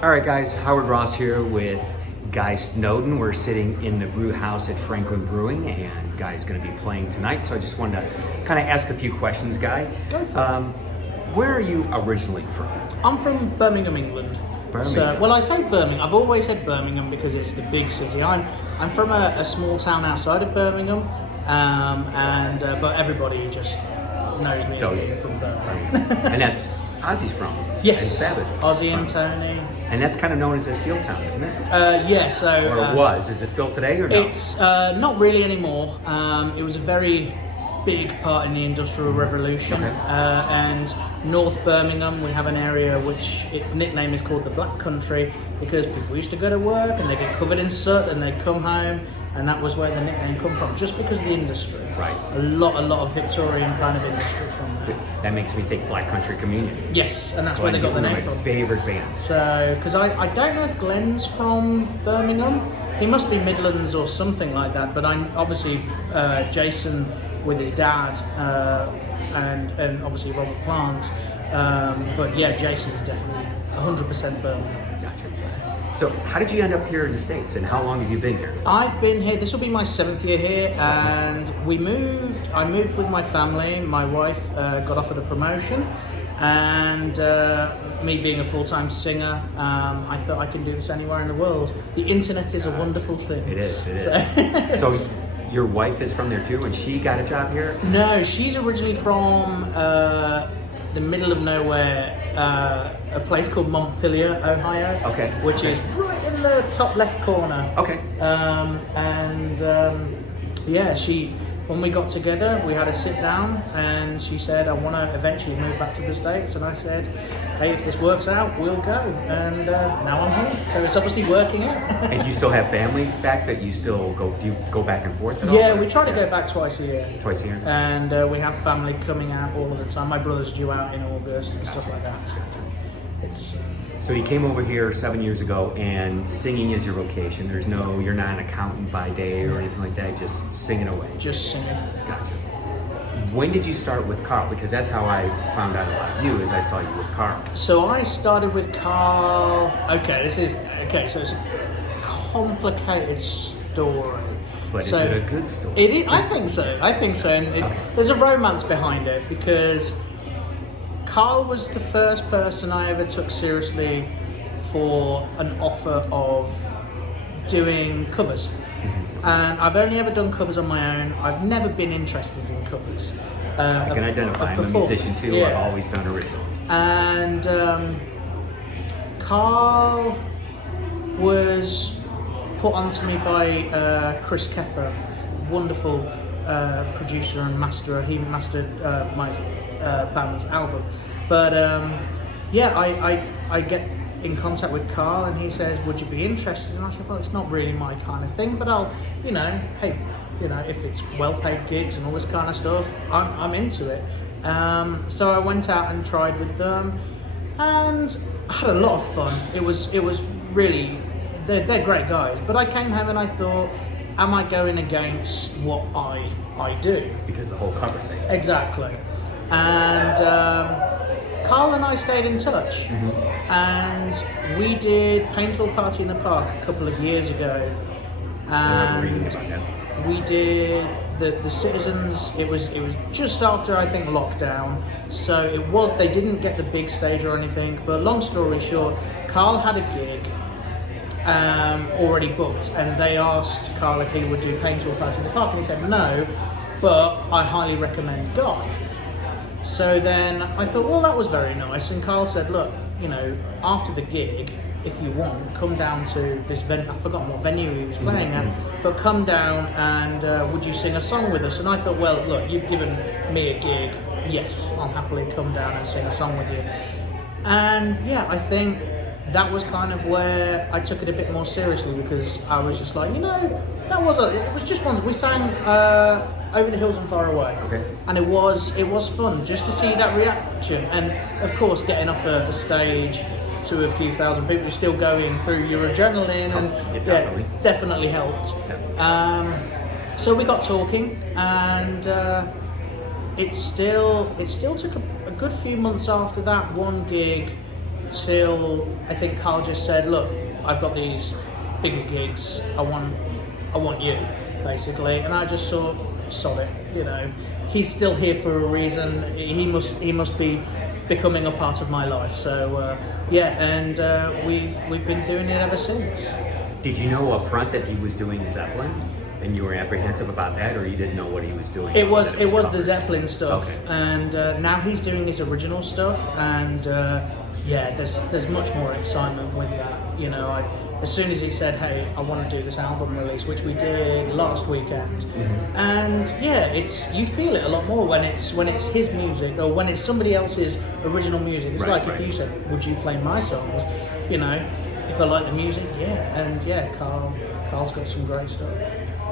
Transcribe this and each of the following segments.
All right, guys, Howard Ross here with Guy Snowdon. We're sitting in the brew house at Franklin Brewing, and Guy's going to be playing tonight. So I just wanted to kind of ask a few questions, Guy. Go for it. Where are you originally from? I'm from Birmingham, England. Birmingham. So, well, I say Birmingham. I've always said Birmingham because it's the big city. I'm from a small town outside of Birmingham, but everybody just knows me as being from Birmingham. And that's Ozzy's from. Yes, and Ozzy and Tony. And that's kind of known as a steel town, isn't it? Yeah, so... Or it was. Is it still today or no? It's not really anymore. It was a very big part in the Industrial Revolution. Okay. And North Birmingham, we have an area which its nickname is called the Black Country because people used to go to work and they'd get covered in soot and they'd come home, and that was where the nickname come from, just because of the industry. Right. A lot of Victorian kind of industry from there. That makes me think Black Country Community. Yes, and that's where they got the name one of my from. favorite bands. So, because I don't know if Glenn's from Birmingham. He must be Midlands or something like that. But I'm obviously Jason with his dad and obviously Robert Plant. But yeah, Jason's definitely 100% Birmingham. Gotcha. So how did you end up here in the States, and how long have you been here? I've been here, this will be my 7th year here, and I moved with my family. My wife got offered a promotion, and me being a full-time singer, I thought I can do this anywhere in the world. The internet is a wonderful thing. It is. So your wife is from there too, and she got a job here? No, she's originally from the middle of nowhere, a place called Montpelier, Ohio. Okay. Which is right in the top left corner. Okay. Yeah, when we got together, we had a sit down, and she said, I want to eventually move back to the States, and I said, hey, if this works out, we'll go, and now I'm here, so it's obviously working out. And do you still have family back that you still do you go back and forth at all? Yeah, we try to go back twice a year. Twice a year? And we have family coming out all of the time. My brother's due out in August and stuff like that. So you came over here 7 years ago, and singing is your vocation. You're not an accountant by day or anything like that, just singing away. Just singing. Gotcha. When did you start with Carl? Because that's how I found out about you, is I saw you with Carl. So I started with Carl, so it's a complicated story. But is it a good story? It is, I think so, and there's a romance behind it, because Carl was the first person I ever took seriously for an offer of doing covers. And I've only ever done covers on my own. I've never been interested in covers. I can identify. I'm a musician too. Yeah. I've always done originals. And Carl was put onto me by Chris Keffer, wonderful producer and masterer. He mastered my band's album. But I get in contact with Carl, and he says, would you be interested? And I said, well, it's not really my kind of thing, but I'll, if it's well-paid gigs and all this kind of stuff, I'm into it. So I went out and tried with them, and I had a lot of fun. It was really, they're great guys, but I came home and I thought, am I going against what I do? Because the whole cover thing. Exactly. And Carl and I stayed in touch, and we did Paintball Party in the Park a couple of years ago, and we did the Citizens. It was just after, I think, lockdown, so they didn't get the big stage or anything, but long story short, Carl had a gig already booked, and they asked Carl if he would do Paintball Party in the Park, and he said no, but I highly recommend Guy. So then I thought, well, that was very nice. And Carl said, look, after the gig, if you want, come down to this venue. I've forgotten what venue he was playing at, but come down and would you sing a song with us? And I thought, well, look, you've given me a gig. Yes, I'll happily come down and sing a song with you. And yeah, I think that was kind of where I took it a bit more seriously, because I was just like, it was just once we sang Over the Hills and Far Away, and it was fun just to see that reaction, and of course getting off a stage to a few thousand people, still going through your adrenaline, and definitely helped. So we got talking, and it still took a good few months after that one gig till I think Carl just said, "Look, I've got these bigger gigs. I want you, basically." And I just thought, sod it, you know. He's still here for a reason. He must be becoming a part of my life. So we've been doing it ever since. Did you know up front that he was doing Zeppelin, and you were apprehensive about that, or you didn't know what he was doing? It was the covers? Zeppelin stuff, Okay. and now he's doing his original stuff, and there's much more excitement with that. You know, as soon as he said, "Hey, I want to do this album release," which we did last weekend, and you feel it a lot more when it's his music or when it's somebody else's original music. It's like if you said, "Would you play my songs?" You know, if I like the music, Carl's got some great stuff.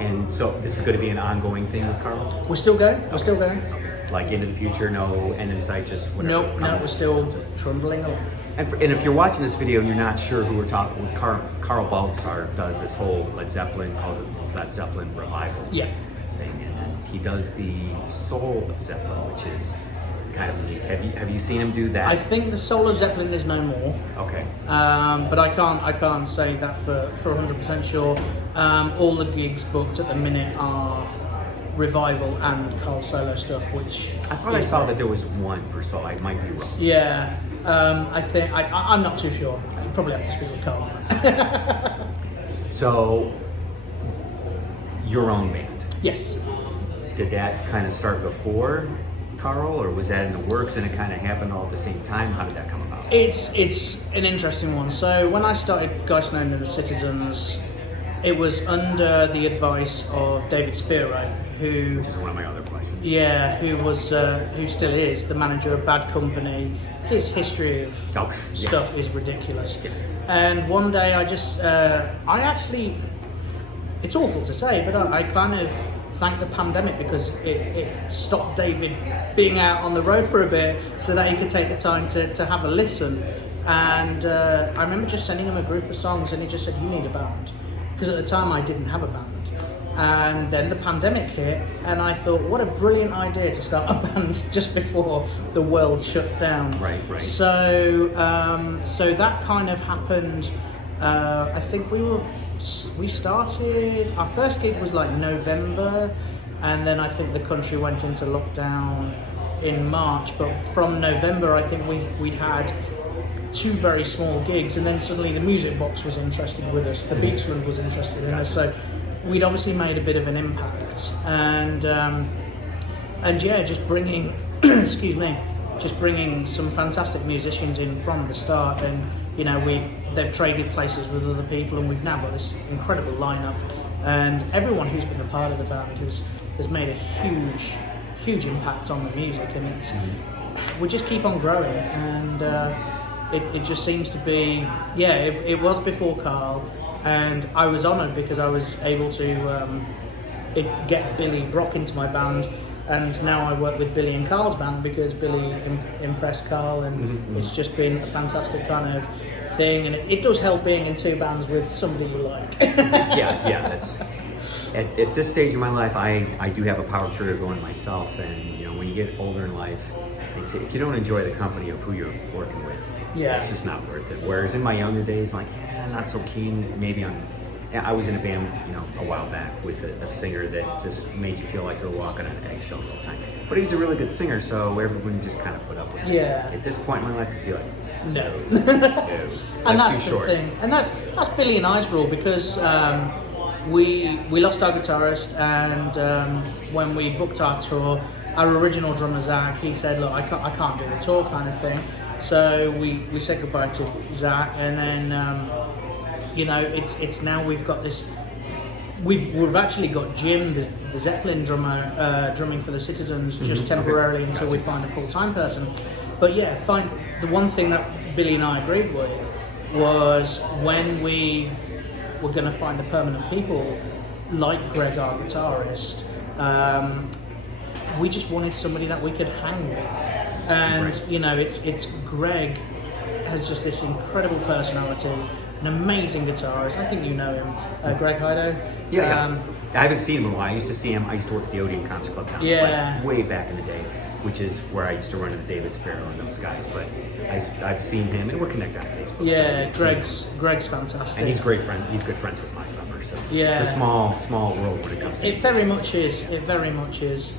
And so this is going to be an ongoing thing with Carl? We're still going. We're still going. Like into the future, no end in sight, just whatever. No, we're still trundling along. And if you're watching this video and you're not sure who we're talking with, Carl Baltzar does this whole Led Zeppelin, calls it Led Zeppelin revival thing. And he does the Soul of Zeppelin, which is kind of neat. Have you seen him do that? I think the Soul of Zeppelin is no more. Okay. But I can't say that for 100% sure. All the gigs booked at the minute are revival and Carl solo stuff, which I thought I saw that there was one for Soul. I might be wrong. Yeah, I think I'm not too sure. You probably have to speak with Carl. So, your own band. Yes. Did that kind of start before Carl, or was that in the works and it kind of happened all at the same time? How did that come about? It's an interesting one. So when I started Guy Snowdon and the Citizens, it was under the advice of David Spiro, who Which is one of my other questions. who still is the manager of Bad Company. His history of stuff is ridiculous. Yeah. And one day I actually, it's awful to say, but I kind of thank the pandemic because it stopped David being out on the road for a bit so that he could take the time to have a listen. And I remember just sending him a group of songs and he just said, "You need a band." Because at the time I didn't have a band. And then the pandemic hit and I thought, what a brilliant idea to start a band just before the world shuts down. Right. So that kind of happened. I think we started, our first gig was like November, and then I think the country went into lockdown in March, but from November I think we'd had 2 very small gigs, and then suddenly the Music Box was interested with us, the Beachland was interested in us, so we'd obviously made a bit of an impact, and just bringing just bringing some fantastic musicians in from the start, and you know they've traded places with other people, and we've now got this incredible lineup, and everyone who's been a part of the band has made a huge impact on the music, and we just keep on growing, and it just seems to be it was before Carl, and I was honoured because I was able to get Billy Brock into my band. And now I work with Billy and Carl's band because Billy impressed Carl, and it's just been a fantastic kind of thing. And it does help being in 2 bands with somebody you like. That's at this stage in my life, I do have a power career going myself, and you know when you get older in life, if you don't enjoy the company of who you're working with, it's just not worth it. Whereas in my younger days, I'm like, not so keen. I was in a band, a while back with a singer that just made you feel like you're walking on eggshells all the time. But he's a really good singer, so everyone just kind of put up with it. Yeah. At this point in my life, you'd be like, no. And that's too the short. thing. And that's Billy and I's rule, because we lost our guitarist, and when we booked our tour, our original drummer Zach, he said, "Look, I can't do the tour," kind of thing. So we said goodbye to Zach, and then. It's now we've got this. We've actually got Jim, the Zeppelin drummer, drumming for the Citizens, just temporarily until we find a full-time person. But the one thing that Billy and I agreed with was when we were going to find the permanent people, like Greg, our guitarist, we just wanted somebody that we could hang with, and it's Greg has just this incredible personality. An amazing guitarist. I think you know him, Greg Hydo. Yeah. I haven't seen him in a while. I used to see him. I used to work at the Odeon Concert Club down in Flats way back in the day. which is where I used to run into David Sparrow and those guys. But I've seen him, and we're connected on Facebook. Yeah, Greg's fantastic. And he's great friend. He's good friends with my drummer. So yeah, it's a small world when it comes to it. Very much is. It very much is.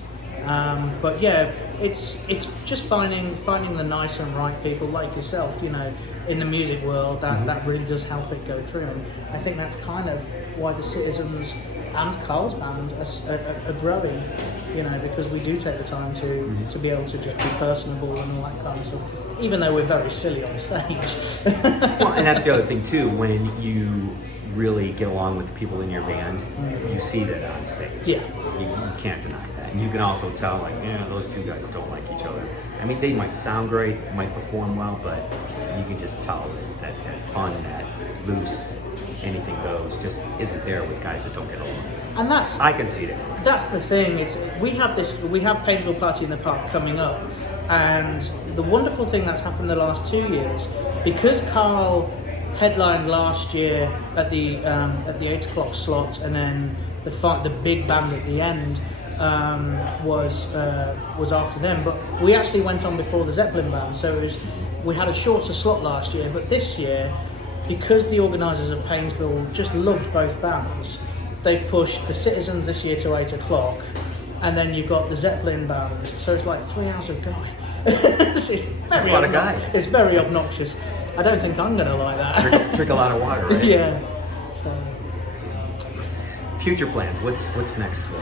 But yeah, it's just finding the nice and right people like yourself, you know, in the music world that really does help it go through. And I think that's kind of why the Citizens and Carl's band are growing, you know, because we do take the time to be able to just be personable and all that kind of stuff, even though we're very silly on stage. Well, and that's the other thing too, when you really get along with the people in your band, you see that on stage. Yeah. You can't deny that. And you can also tell, like, those two guys don't like each other. I mean, they might sound great, might perform well, but you can just tell that fun, that loose, anything goes, just isn't there with guys that don't get along. And I can see that. That's the thing. We have Painesville Party in the Park coming up, and the wonderful thing that's happened the last 2 years, because Carl headlined last year at the 8 o'clock slot, and then the big band at the end was after them. But we actually went on before the Zeppelin band, so we had a shorter slot last year. But this year, because the organisers of Painesville just loved both bands, they've pushed the Citizens this year to 8 o'clock, and then you've got the Zeppelin band. So it's like 3 hours of Guy. It's That's a lot of Guy. It's very obnoxious. I don't think I'm going to like that. Drink a lot of water, right? Yeah. Future plans. What's next for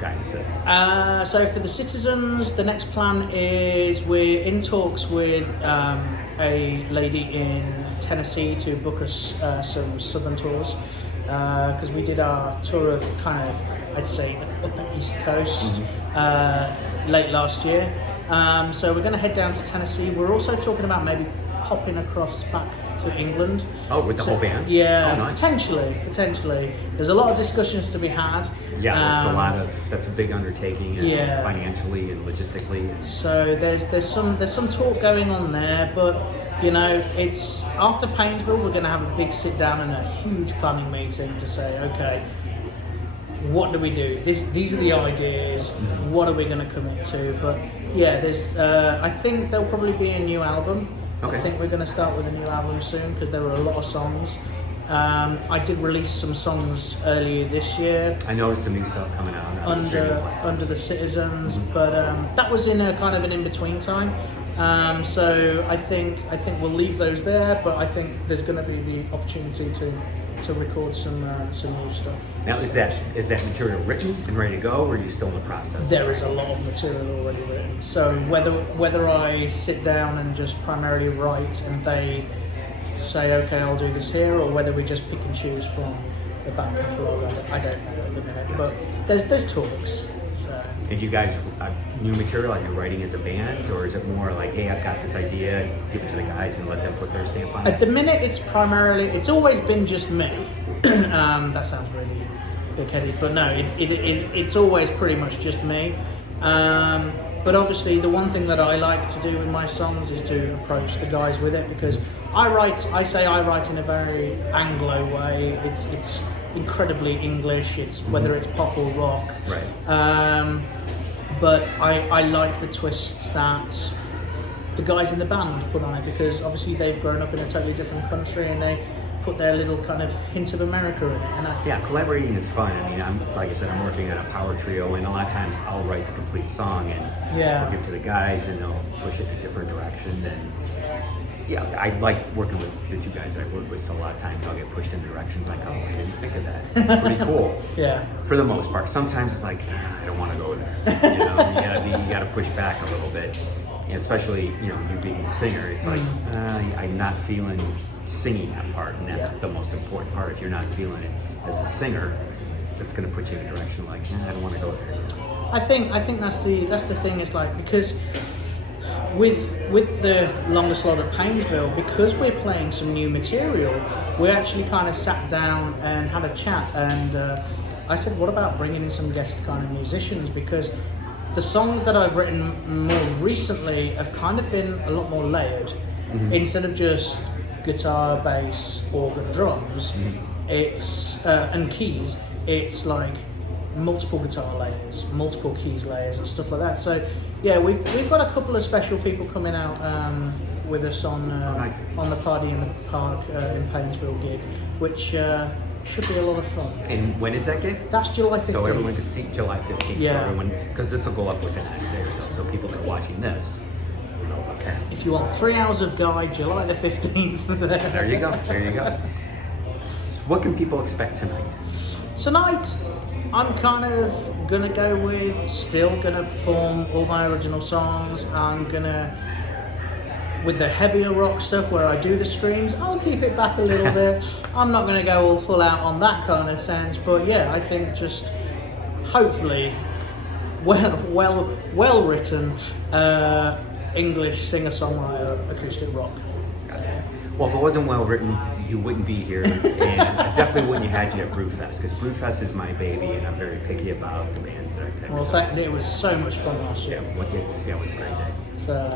Guy and Citizens? So for the Citizens, the next plan is we're in talks with a lady in Tennessee to book us some southern tours, because we did our tour of kind of, I'd say, up the East Coast late last year. So we're going to head down to Tennessee. We're also talking about maybe popping across back to England. Oh, with the whole band? Yeah, oh, nice. potentially. There's a lot of discussions to be had. Yeah, that's a big undertaking, financially and logistically. So there's some talk going on there, but you know, it's after Painesville, we're going to have a big sit down and a huge planning meeting to say, okay, what do we do? These are the ideas. What are we going to commit to? But yeah, there's. I think there'll probably be a new album. Okay. I think we're going to start with a new album soon because there are a lot of songs. I did release some songs earlier this year. I noticed some new stuff coming out under the Citizens, but that was in a kind of an in-between time. So I think we'll leave those there, but I think there's going to be the opportunity to record some new stuff. Now, is that material written and ready to go, or are you still in the process? There is a lot of material already written. So whether I sit down and just primarily write and they say, okay, I'll do this here, or whether we just pick and choose from the back catalogue, I don't know at the minute. But there's talks. So. And you guys, new material, are you writing as a band, or is it more like, hey, I've got this idea, give it to the guys and let them put their stamp on it? At the minute, it's always been just me. That sounds really big-headed, but no, it's always pretty much just me. But obviously, the one thing that I like to do with my songs is to approach the guys with it, because I write in a very Anglo way. It's incredibly English. It's whether it's pop or rock. Right. But I like the twists that the guys in the band put on it, because obviously they've grown up in a totally different country and they put their little kind of hint of America in it. And collaborating is fun. I mean, like I said, I'm working on a power trio, and a lot of times I'll write the complete song and I'll give it to the guys, and they'll push it in a different direction. And I like working with the two guys that I work with, so a lot of times I'll get pushed in directions like, oh, I didn't think of that. It's pretty cool. Yeah. For the most part. Sometimes it's like, I don't want to go there. You gotta push back a little bit. And especially, you being a singer, it's like, I'm not feeling singing that part, and that's the most important part. If you're not feeling it as a singer, that's going to put you in a direction like, I don't want to go there. I think that's the thing. Is like, because with the longer slot at Painesville, because we're playing some new material, we actually kind of sat down and had a chat, and I said, what about bringing in some guest kind of musicians, because the songs that I've written more recently have kind of been a lot more layered. Instead of just guitar, bass, organ, drums, it's and keys, it's like multiple guitar layers, multiple keys layers and stuff like that. So Yeah, we've got a couple of special people coming out with us on nice. on the Party in the Park in Painesville gig, which should be a lot of fun. And when is that gig? That's July 15th. So everyone can see July 15th. Yeah. So everyone, because this will go up within the next day or so. So people that are watching this, okay. If you want 3 hours of Guy, July the 15th. There you go. There you go. So what can people expect tonight? Tonight, I'm kind of gonna go with still gonna perform all my original songs. I'm gonna, with the heavier rock stuff where I do the screams, I'll keep it back a little bit. I'm not gonna go all full out on that kind of sense, but yeah, I think just hopefully well written English singer-songwriter acoustic rock. Well, if it wasn't well written, you wouldn't be here, and I definitely wouldn't have had you at Brewfest, because Brewfest is my baby, and I'm very picky about the bands that I pick. Well, it was so much fun last year. Yeah, it was a great day. So,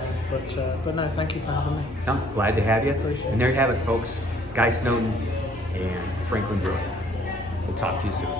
but no, thank you for having me. No, glad to have you. Appreciate it. And there you have it, folks. Guy Snowdon and Franklin Brewing. We'll talk to you soon.